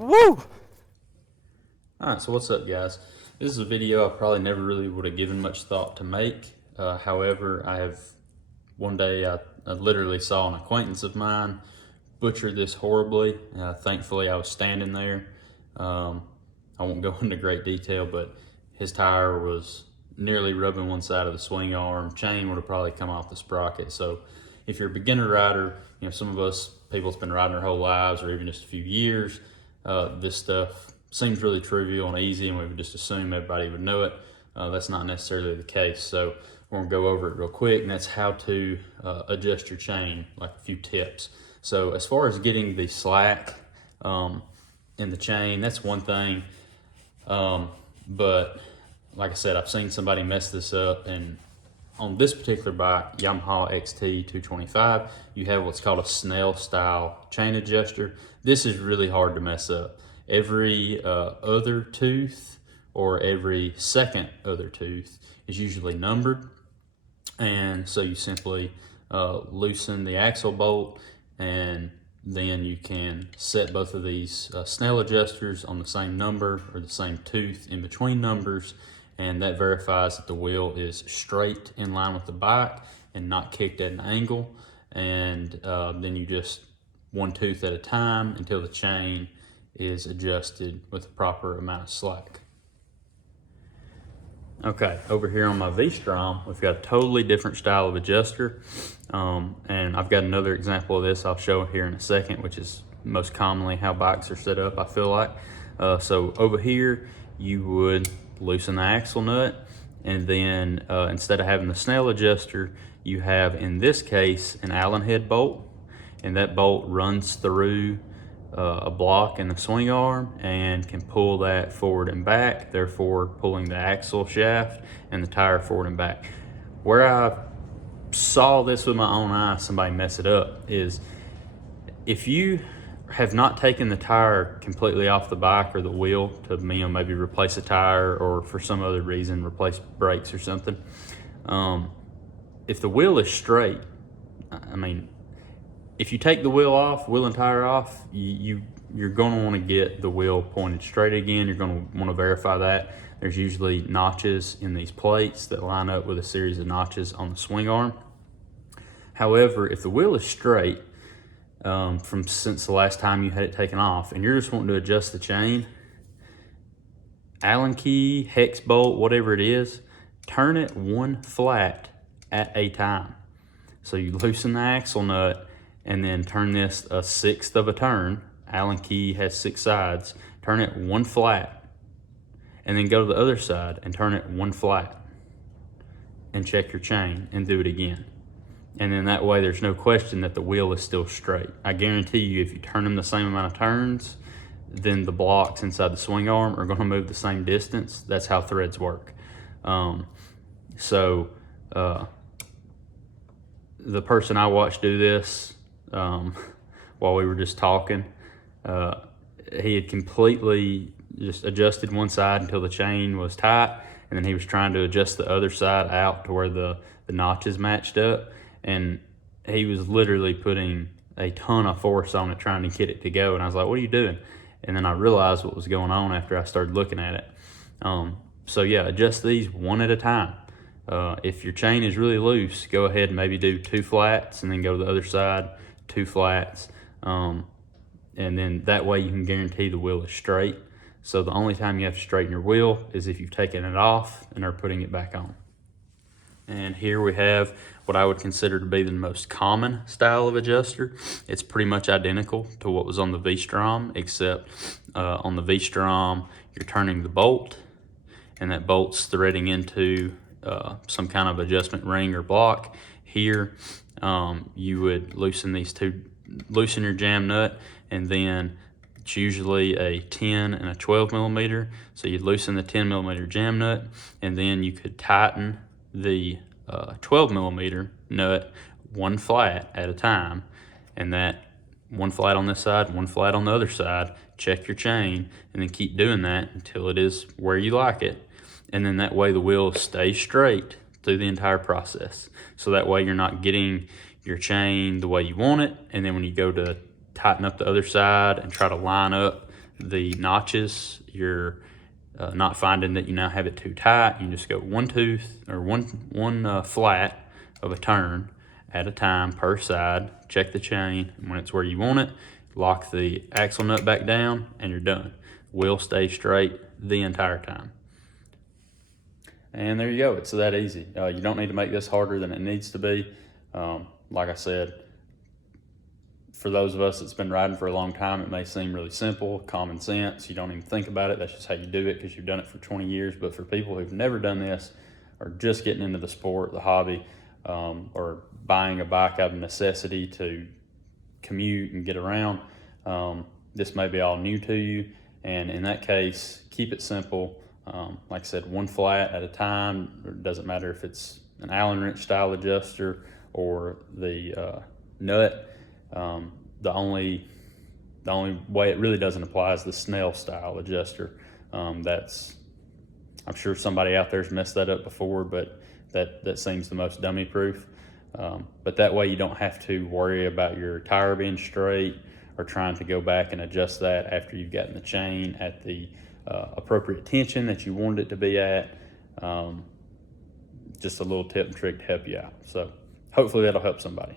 Woo! Alright, so what's up, guys? This is a video I probably never really would have given much thought to make. However, one day I literally saw an acquaintance of mine butcher this horribly. Thankfully, I was standing there. I won't go into great detail, but his tire was nearly rubbing one side of the swing arm. Chain would have probably come off the sprocket. So if you're a beginner rider, some of us, people that's been riding their whole lives or even just a few years, this stuff seems really trivial and easy, and we would just assume everybody would know it. That's not necessarily the case. So we're gonna go over it real quick, and that's how to adjust your chain, like a few tips. So as far as getting the slack in the chain, that's one thing. But like I said, I've seen somebody mess this up, and on this particular bike, Yamaha XT 225, you have what's called a Snell style chain adjuster. This is really hard to mess up. Every other tooth or every second other tooth is usually numbered. And so you simply loosen the axle bolt, and then you can set both of these Snell adjusters on the same number or the same tooth in between numbers, and that verifies that the wheel is straight in line with the bike and not kicked at an angle. And then you just one tooth at a time until the chain is adjusted with the proper amount of slack. Okay, over here on my V-Strom, we've got a totally different style of adjuster. And I've got another example of this I'll show here in a second, which is most commonly how bikes are set up, I feel like. So over here, you would loosen the axle nut, and then instead of having the Snell adjuster, you have, in this case, an Allen head bolt, and that bolt runs through a block in the swing arm and can pull that forward and back, therefore pulling the axle shaft and the tire forward and back. Where I saw this with my own eyes, somebody mess it up, is if you have not taken the tire completely off the bike or the wheel to maybe replace a tire, or for some other reason replace brakes or something, if the wheel is straight, if you take the wheel and tire off, you're going to want to get the wheel pointed straight again. You're going to want to verify that. There's usually notches in these plates that line up with a series of notches on the swing arm. However, if the wheel is straight since the last time you had it taken off, and you're just wanting to adjust the chain, Allen key, hex bolt, whatever it is, turn it one flat at a time. So you loosen the axle nut, and then turn this a sixth of a turn. Allen key has 6 sides. Turn it one flat, and then go to the other side and turn it one flat, and check your chain and do it again. And then that way there's no question that the wheel is still straight. I guarantee you, if you turn them the same amount of turns, then the blocks inside the swing arm are going to move the same distance. That's how threads work. The person I watched do this while we were just talking, he had completely just adjusted one side until the chain was tight, and then he was trying to adjust the other side out to where the notches matched up, and he was literally putting a ton of force on it trying to get it to go. And I was like, what are you doing? And then I realized what was going on after I started looking at it. So yeah, adjust these one at a time. If your chain is really loose, go ahead and maybe do 2 flats, and then go to the other side, 2 flats. And then that way you can guarantee the wheel is straight. So the only time you have to straighten your wheel is if you've taken it off and are putting it back on. And here we have what I would consider to be the most common style of adjuster. It's pretty much identical to what was on the V-Strom, except on the V-Strom, you're turning the bolt, and that bolt's threading into some kind of adjustment ring or block. Here, you would loosen your jam nut, and then it's usually a 10 and a 12 millimeter. So you'd loosen the 10 millimeter jam nut, and then you could tighten the 12 millimeter nut one flat at a time, and that one flat on this side, one flat on the other side. Check your chain, and then keep doing that until it is where you like it. And then that way the wheel stays straight through the entire process. So that way you're not getting your chain the way you want it, and then when you go to tighten up the other side and try to line up the notches, you're not finding that you now have it too tight, you just go one tooth or one flat of a turn at a time per side, check the chain, and when it's where you want it, lock the axle nut back down and you're done. Wheel stays straight the entire time. And there you go, it's that easy. You don't need to make this harder than it needs to be. Like I said, for those of us that's been riding for a long time, it may seem really simple, common sense. You don't even think about it. That's just how you do it because you've done it for 20 years. But for people who've never done this or just getting into the sport, the hobby, or buying a bike out of necessity to commute and get around, this may be all new to you. And in that case, keep it simple. Like I said, one flat at a time. It doesn't matter if it's an Allen wrench style adjuster or the nut. The only way it really doesn't apply is the Snell style adjuster. I'm sure somebody out there's messed that up before, but that seems the most dummy proof. But that way you don't have to worry about your tire being straight or trying to go back and adjust that after you've gotten the chain at the appropriate tension that you wanted it to be at. Just a little tip and trick to help you out. So hopefully that'll help somebody.